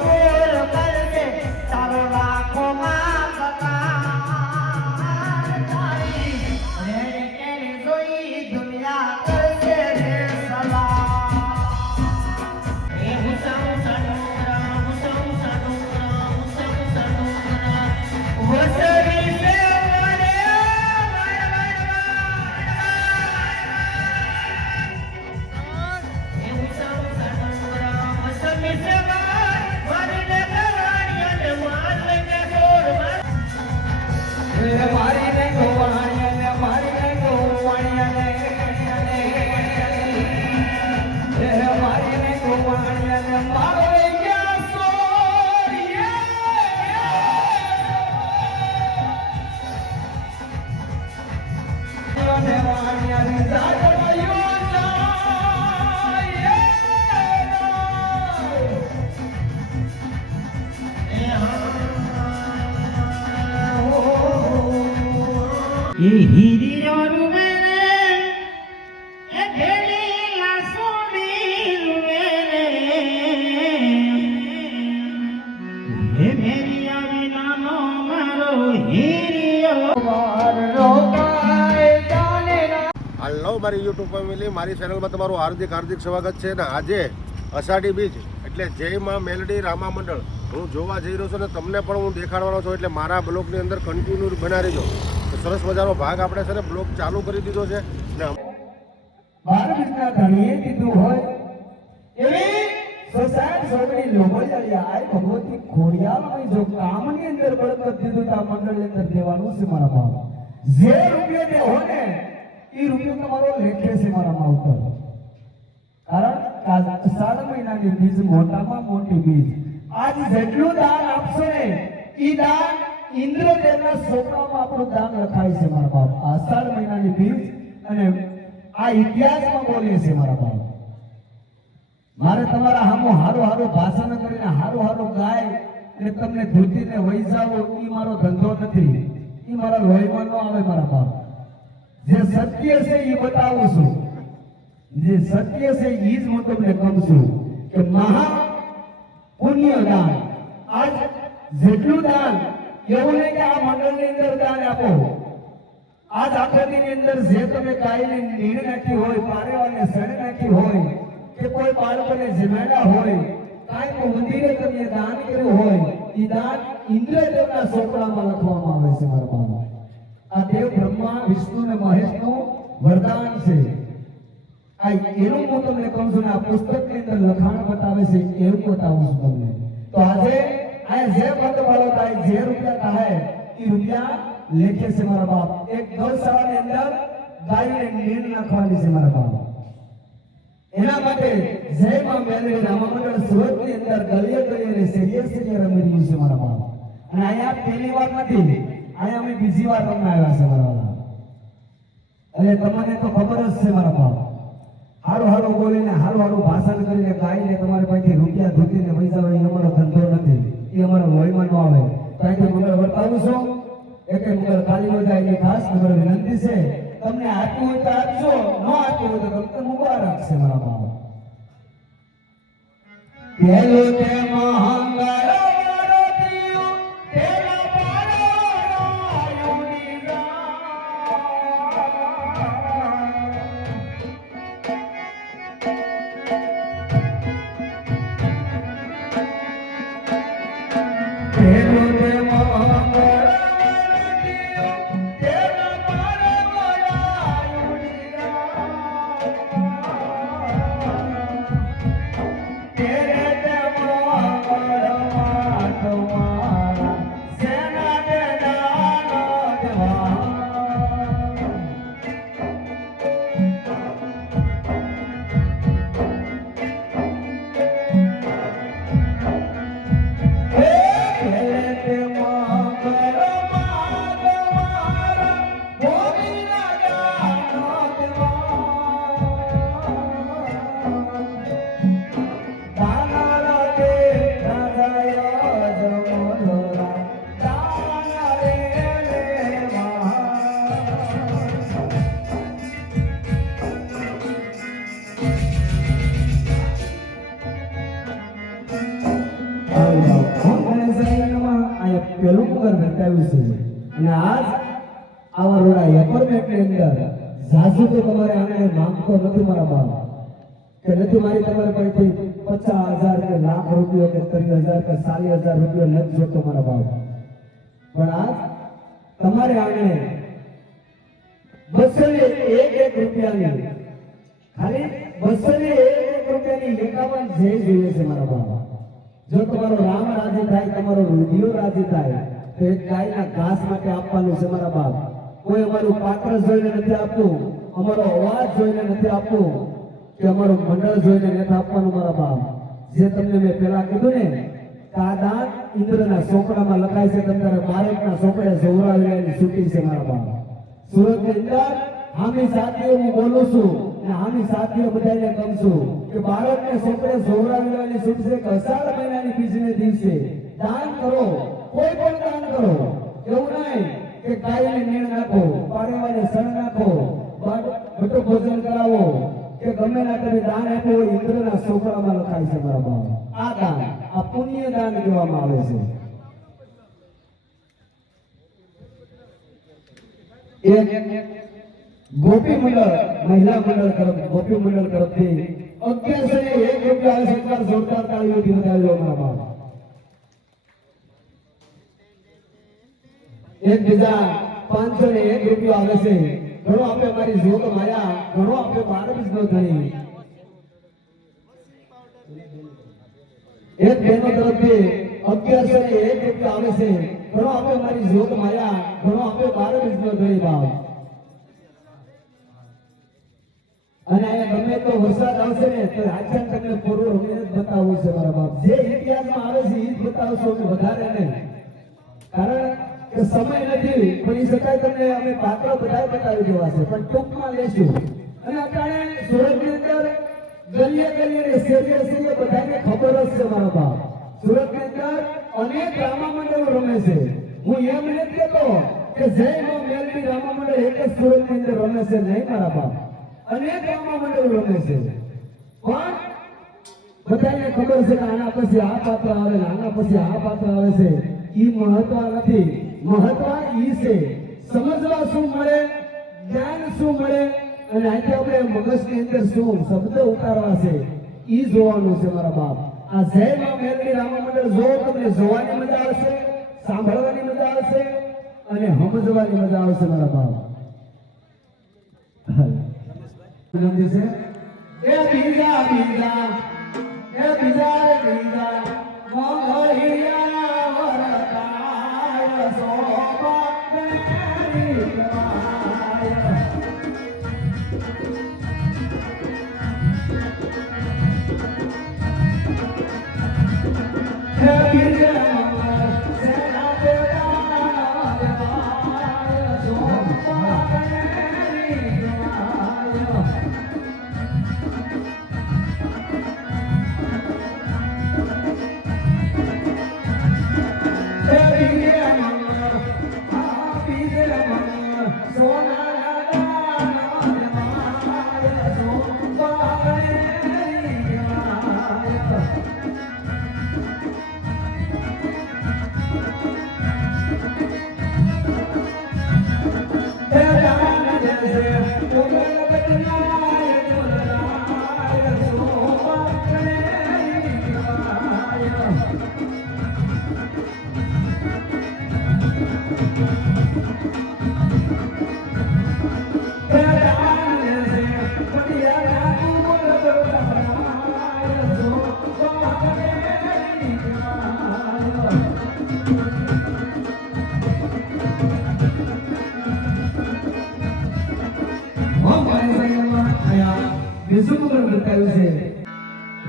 બોલ કરશે તારો લાખો માં તારી રેડ કેરી જોઈ દુનિયા કરશે રે સલામ એ હુસમ સડુરા હુસમ સડુરા હુસમ સડુરા વસરી સે વરે એ હુસમ સડુરા વસમી સે વરે મારી ને ગોવાણિયા મારી ને ગોવાણિયા મારી ને ગોવાણિયા મારો ગયા એ હીરી રૂવે એ ભેલી લાસુડી રૂવે હે મેરી આવી નાનો મારો હીરીયો મારો કાય જાને હાલો મારી યુટ્યુબ ફેમિલી, મારી ચેનલમાં તમારું હાર્દિક હાર્દિક સ્વાગત છે. ને આજે અષાઢી બીજ એટલે જય માં મેલડી રામા મંડળ હું જોવા જઈ રહ્યો છું ને તમને પણ હું દેખાડવાનો છું, એટલે મારા બ્લોગની અંદર કન્ટિન્યુ બના રહેજો. સરસ મજાનો ભાગ આપણે છે ને બ્લોગ ચાલુ કરી દીધો છે ને 12 ધણીએ દીધું હોય એવી સોસાયટી સોગડી લોબળિયા આય ભગવતી ખોડિયાલમાં જો કામની અંદર બળકત દીધું તો આ મંડળની અંદર દેવાનું છે મારા બાપ. જે રૂપિયો દે હોય ને એ રૂપિયો તમારો લેખે છે મારા માવતર. કારણ કે અષાઢ મહિનાની બીજ મોટામાં મોટી બીજ. આજ જેટલું દાન આપશો ને એ દાન ઇન્દ્રદેવના સોપડામાં આપણું દાન લખાય છે મારા બાપ. અષાઢ મહિનાની બીજ અને આ ઇતિહાસમાં બોલે છે મારા બાપ. મારે તમારા હામો હારું હારું ભાષણ કરીને હારું હારું ગાય અને તમને ધૂતીને વહી જાવો એ મારો ધંધો નથી. એ મારા લોહીમાં ન આવે મારા બાપ. જે સત્ય છે એ બતાવું છું, જે સત્ય છે એ જ હું તમને કહું છું કે મહા પુણ્ય દાન. આજ જેટલું દાન એવું નહીં કે આ મંડળની અંદર દાન આપો. આજ આખોની અંદર જે તમે ગાયને નીણ નાખી હોય, પારેવાને સણ નાખી હોય કે કોઈ બાળકોને જમાડ્યા હોય, કાંઈ પણ મંદિરે તમે દાન કર્યું હોય, એ દાન ઇન્દ્રદેવના સોપડામાં લખવામાં આવે છે મારા બાબા. આ દેવ બ્રહ્મા વિષ્ણુ અને મહેશનું વરદાન છે. આ એનું હું તમને કહું છું ને આ પુસ્તકની અંદર લખાણ બતાવે છે એવું બતાવું છું તમને. તો આજે આ જે પદ વાળો થાય, જે રૂપિયા થાય એ રૂપિયા લેખે છે મારા બાપ. એક ગૌશાળાની અંદર ગાયને નીણ નાખવાની છે મારા બાપ. એના માટે જય માં મેલડી રામા મંડળ સુરતની અંદર ગલીએ ગલીએ શેરીએ શેરીએ રમી રહ્યું છે મારા બાપ. અને અહીંયા પહેલી વાર નથી, અહીંયા અમે બીજી વાર રમવા આવ્યા છે મારા બાપ. એટલે તમને તો ખબર જ છે મારા બાપ. હારું હારું બોલીને હારું હારું ભાષણ કરીને ગાયને તમારી પાસેથી રૂપિયા ધૂતીને પૈસા એ અમારો ધંધો નથી, એ અમારો લોહીમાં ન આવે. ત્યાંથી મંગળ વર્તાવું છું. એક મંગળ કાલી મજા એની ખાસ નમ્ર વિનંતી છે, તમને આપ્યું હોય તો આપજો, ન આપ્યું હોય તો તમને મુબારક છે મારા બાપ. પહેલો તે મહાંગળ તેરે તે મંગળ વગર બતાવ્યું છે અને આજ આવા રોડા એપાર્ટમેન્ટની અંદર જાજુ તો તમારે આને માંગતો નથી મારા બાપ કે નથી મારી તમારે પાસેથી 50,000 કે લાખ રૂપિયો કે 30,000 કે 40,000 રૂપિયો નથી જોતો મારા બાપ પણ આજ તમારે આને 201 રૂપિયાની ખાલી 201 રૂપિયાની 51 જે જોઈએ છે મારા બાપ જો તમારો રામ રાજી થાય તમારો રુધિયો રાજી થાય તો એક ગાયના ઘાસ માટે આપવાનું છે મારા બાપ કોઈ અમારું પાત્ર જોઈને નથી આપતું અમારો અવાજ જોઈને નથી આપતું કે અમારું મંડળ જોઈને નથી આપવાનું મારા બાપ જે તમને મેં પહેલા કીધું ને કે આ દાન ઇન્દ્રના ચોપડામાં લખાય છે તમારે ભારતના ચોપડે જોવરાવવાની છૂટી છે મારા બાપ સુરતની અંદર આમી સાથીઓ હું બોલું છું અને આમી સાથીઓ બધાને કહું છું કે ભારતને ચોપડે જોવરાવવાની છૂટ છે કે અષાઢ મહિનાની બીજને દિવસે દાન કરો કોઈ પણ દાન કરો એવું નહીં કે ગાયને નીણ નાખો પારેવાને સણ નાખો બટુ ભોજન કરાવો કે ગમે ના તમે દાન આપ્યું હોય ઇન્દ્રના ચોપડામાં લખાય છે મારા બાપ આ દાન આ પુણ્ય દાન કહેવામાં આવે છે એક ગોપી મંડળ મહિલા મંડળ તરફ ગોપી મંડળ તરફથી 1101 રૂપિયા સરકાર જોરદાર તાળીઓથી વધાવ્યો મારા બાપ એક બીજા 501 રૂપિયા આવે છે ઘણો આપે મારી જોગ માયા ઘણો આપે મારા બીજનો ધણી એક બહેનો તરફથી 1101 રૂપિયા આવે છે ઘણો આપે મારી જોગ માયા ઘણો આપે મારા બીજનો ધણી બાપ અને અહીંયા ગમે તો વરસાદ આવશે ને તો રાજ્ય તમને પૂર્વ રમીને જ બતાવવું છે મારા બાપ જે ઇતિહાસમાં આવે છે એ જ બતાવશો અમે વધારે નહીં કારણ કે સમય નથી પણ એ છતાંય તમને અમે પાત્ર બધા બતાવી દેવા છે પણ ટૂંકમાં લેશું અને અત્યારે સુરતની અંદર ગલીએ ગલીએ શેરીએ શેરીએ બધાને ખબર જ છે મારા બાપ સુરતની અંદર અનેક રામા મંડળો રમે છે હું એમ નથી કહેતો કે જય માં મેલડી રામા મંડળ એક જ સુરતની અંદર રમે છે નહીં મારા બાપ અનેક રામા મંડળો રમે છે પણ બધાને ખબર છે કે આના પછી આ પાત્ર આવે ને આના પછી આ પાત્ર આવે છે ઈ મહત્વ નથી મહત્વ ઈ છે સમજવા શું મળે જ્ઞાન શું મળે અને આજે આપણે મગજની અંદર શું શબ્દ ઉતારવા છે ઈ જોવાનું છે મારા બાપ આ જય માં મેલડી રામા મંડળ જો તમને જોવાની મજા આવશે સાંભળવાની મજા આવશે અને સમજવાની મજા આવશે મારા બાપ વિનંતી છે એ બીજા બીજા એ બીજા બીજા મોહરિયા વરતાય સોપાકરી કરાય હે બીજા સેના દેવાના દેવાય સોપાકરી કરાય વિષ્ણુગણ બતાવ્યું છે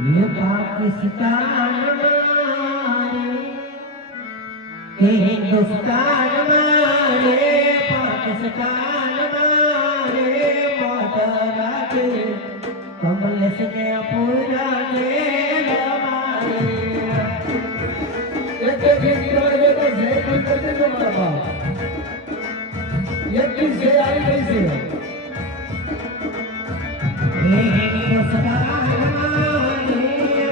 ये पाकिस्तान मारे हिंदुस्तान मारे पाकिस्तान मारे मोटरा के कमल से पूरा जेल मारे एक गिरवाजे तो जय कोई करते तो मारा बाप एक दिन से आई नहीं से हिंदुस्तान मारे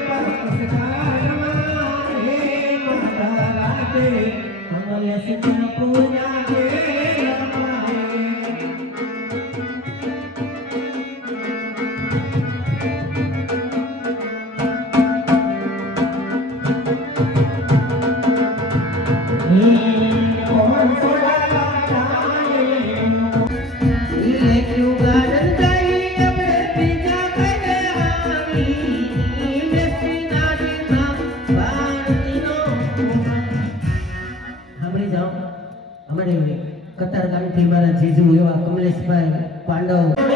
पाकिस्तान मारे मोटरा के कमल से કે પૂજા કે રમાડે. કોણ છોડાલા જાય લેક્યુ ગાર્ડન જાય આપણે બીજા કને આવી બેસી નાડીમાં ભારતીનો સાંભળી જાઓ અમારે કતાર ગામથી મારા જીજુ એવા કમલેશભાઈ પાંડવ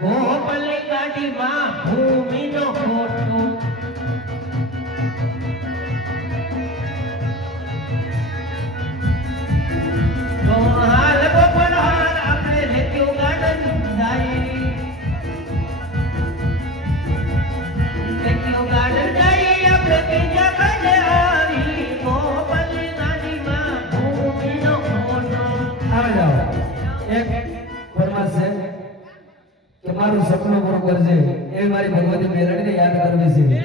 ગોપલી ગાડીમાં ભૂમિનો ફોટો તો હાલ ગોપલ હાલ આપણે લેક્યુ ગાર્ડન જાય લેક્યુ ગાર્ડન જાય આપણે બીજા કને આવી ગોપલી ગાડીમાં ભૂમિનો ફોટો આવે જાઓ એક ફરમાશ છે કે મારું સપનું પૂરું કરજે એ મારી ભગવતી મેલડીને યાદ કરવી છે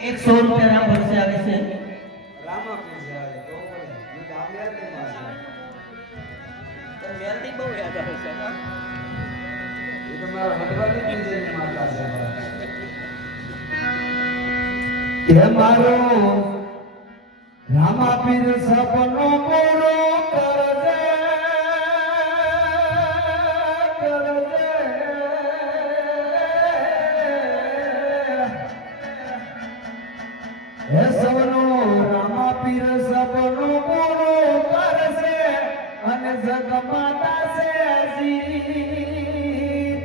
એક 100 રૂપિયા રામ ભરોસે આવે છે કે મારો રામાપીર સપનો પૂરો કરજે કરજે હે સવનો રામાપીર સપનો પૂરો કરશે અને જગમાતા છે જીતવાના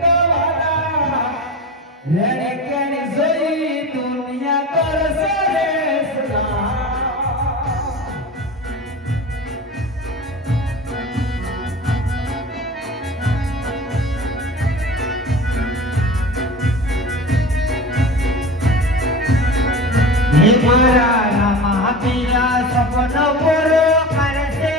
લેણે કેણી જોઈ દુનિયા કરશે રે સદા મારા રામા પીરા સપનો પૂરો કરશે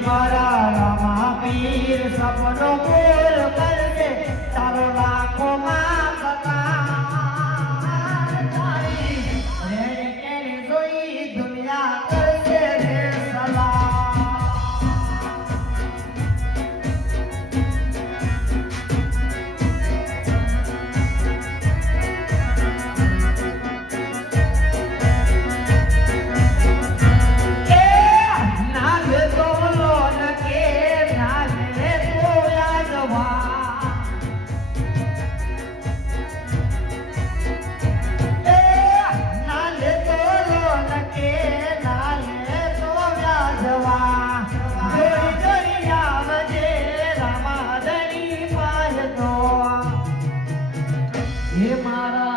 મારા રામા પીર સપનો પૂરો કરશે તારો લાખો માં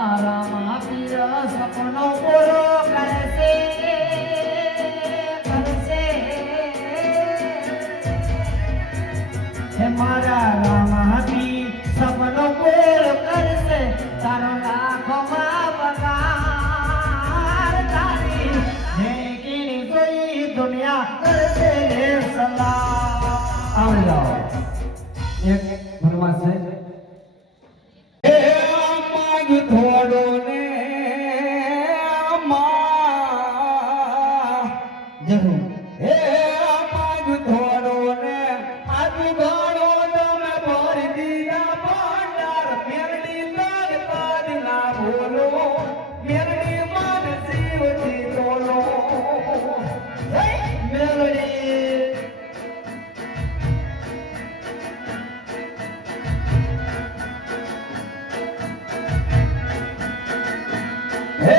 રામા પીર સપનો પૂરો કરશે હે મારા રામા પીર સપનો પૂરો કરશે તારો લાખોમાં પગાર તારી નેકીની જોઈ દુનિયા કરશે રે સલામ આવી જાઓ એક ફરમાશ છે હે માગ થોડો ને માં જરૂર હે માગ થોડો ને આજુ ઘણો તમે ભરી દીધા ભંડાર મેરડી તાર કાજ ના બોલો મેરડી મન શિવજી બોલો હે મેરડી હે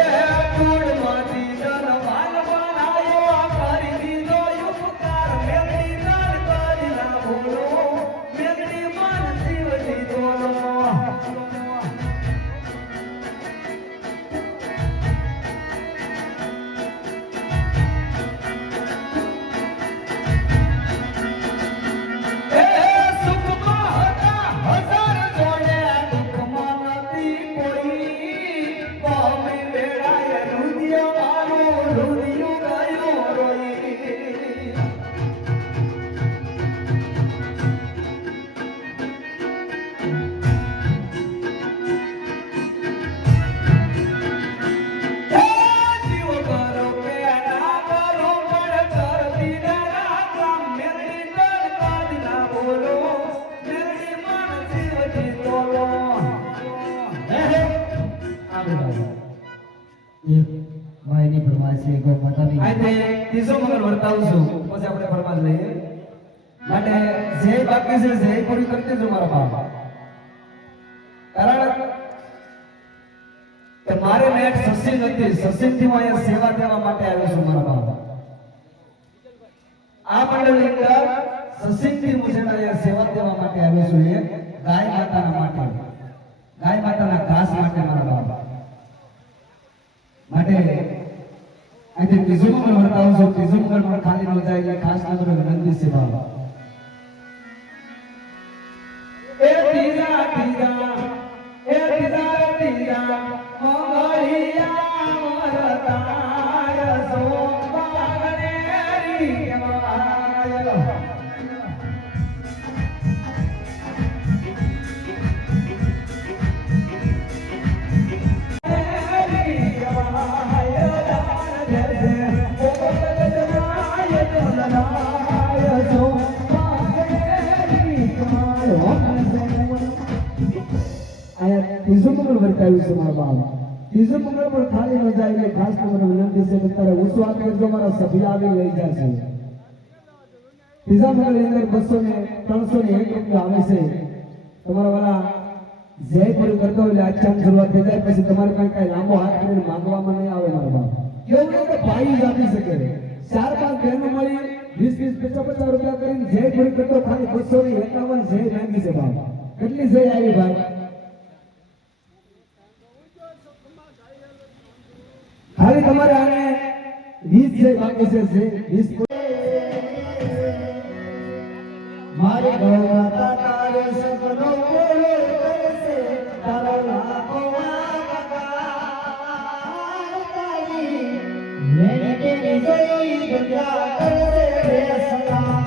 ફૂલમાંથી ધનવાન બનાયો કરી દીધો ઉપકાર મેરડી તાર કાજ ના બોલો મેરડી મન શિવજી બોલો હે સુખમાં હતા હજાર જોડે દુઃખમાં નથી કોઈ પામે વેળાએ રુદિયો મારું રુદિયું ગયું રોઈ હે જીવ કરો કે ના કરો પણ કરતી ના કામ મેરડી તર કાજ ના બોલો મેરડી મન શિવજી બોલો હે ભાઈની ફરમાઈશ છે ગો માતાની આજે ત્રીજો મંગળ વર્તાવું છું પછી આપણે ફરમાન લઈએ માટે જે બાકી છે જે પૂરી કરી દેજો મારા બાપ કારણ કે મારે ને એક સત્સંગ હતી સત્સંગથી હું અહીંયા સેવા દેવા માટે આવ્યો છું મારા બાપ આ મંડળની અંદર સત્સંગથી હું છે ને અહીંયા સેવા દેવા માટે આવ્યો છું એક ગાય માતાના માટે ગાય માતાના ઘાસ માટે મારા બાપ માટે આજે ત્રીજું મંગળ વર્તાવું છું ત્રીજું મંગળ પણ ખાલી ન જાય એટલે ખાસ નંબર વિનંતી છે બાબા એ ત્રીજા ત્રીજા એ ત્રીજા ત્રીજા મંગળિયા મરતાય સોમવારે રીવાય ત્રીજું મંગળ વર્તાવ્યું છે મારા બાપ ત્રીજું મંગળ પણ ખાલી ન જાય એટલે ખાસ તમને વિનંતી છે કે તારે ઓછું આપે જો મારા સભ્ય આવી લઈ જાય છે ત્રીજા મંગળની અંદર 200 ને 300 ને 1 રૂપિયો આવે છે તમારા વાળા જય પૂરું કરતો એટલે આચાર શરૂઆત થઈ જાય પછી તમારે કઈ લાંબો હાથ કરીને માંગવામાં નહીં આવે મારા બાપ એવું નહીં કે ભાઈ જ આપી શકે 4-5 બહેનો મળી 20-50 રૂપિયા કરીને જય પૂરી કરતો ખાલી 251 જય માંગી છે બાપ કેટલી જય આવી ભાઈ ખાલી તમારે આને 20 જય માંગે છે જે 20 મારે ગૌ માતા તારે સપનો પૂરો કરશે તારા લાખોમાં પગાર તારી નેકીની જોઈ દુનિયા કરશે રે સલામ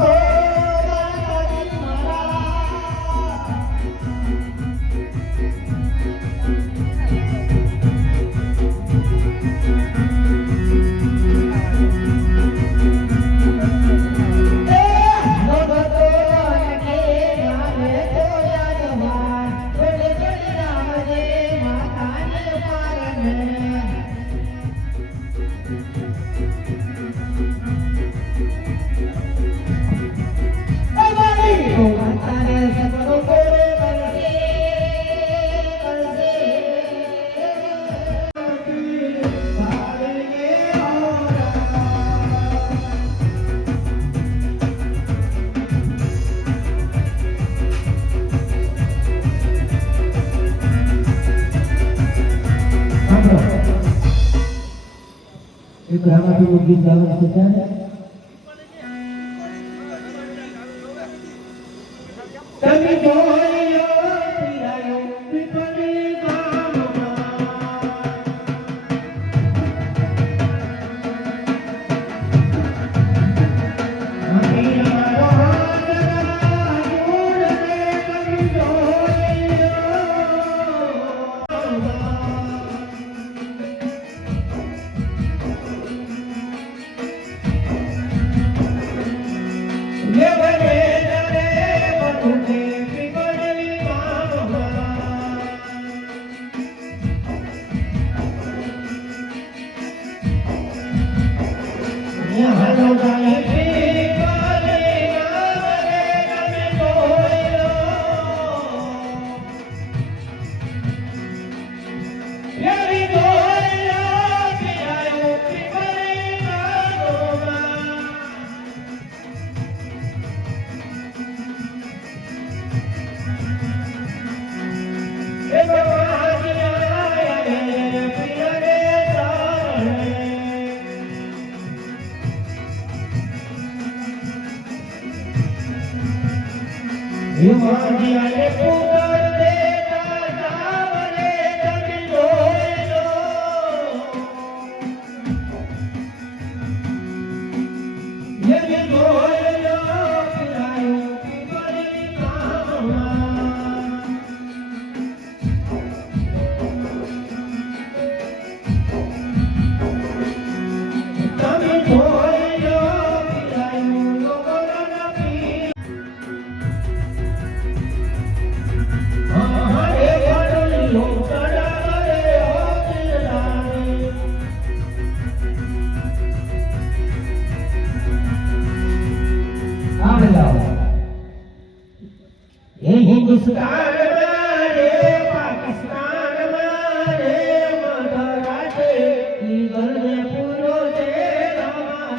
ઓ માતાજી મારા રામાપીરનું ગીત ગાવાનું છે ત્યારે તમે જોયો પીરાયો પીપળી હિન્દુસ્તાન રે પાકિસ્તાન રે મધરા છે ઈ ગરને પૂરો છે અમારે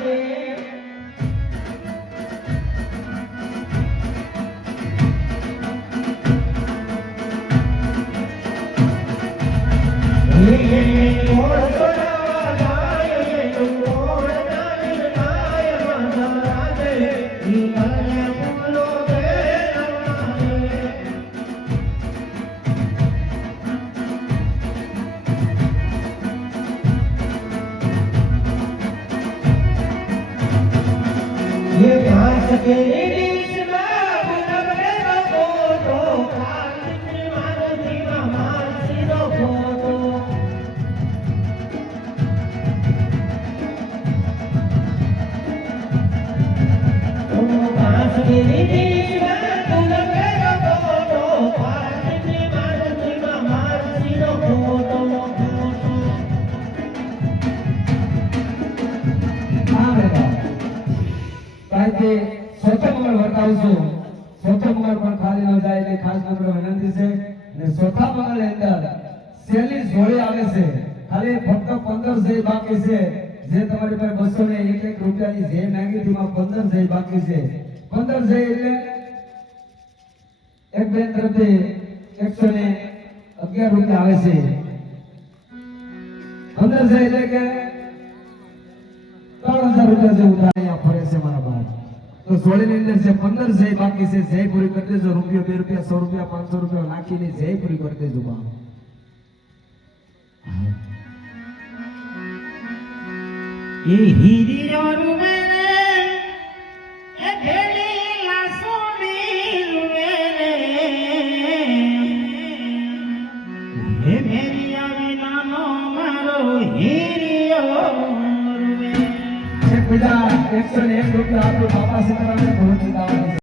ખાલી ફક્ત 15 જઈ બાકી છે જે તમારી પાસે 201 રૂપિયાની જે માંગી હતી માં 15 જઈ બાકી છે 15 જઈ એટલે એક બેન તરફથી 111 રૂપિયા આવે છે 15 જઈ એટલે કે 3000 રૂપિયા જેવું થાય અહીંયા ફરે છે મારા બાપ તો જોડીની અંદર જે 15 જઈ બાકી છે જય પૂરી કરી દેજો રૂપિયો 2 રૂપિયા 100 રૂપિયા 500 રૂપિયા નાખીને જય પૂરી કરી દેજો બાપ એ હીરી રૂવે એ ભેડી લાસોડી રૂવે હે મેરી આવી નાનો મારો હીરિયો રૂવે એક બીજા 101 રૂપિયા આપણો બાપા સીતારામને ભોજન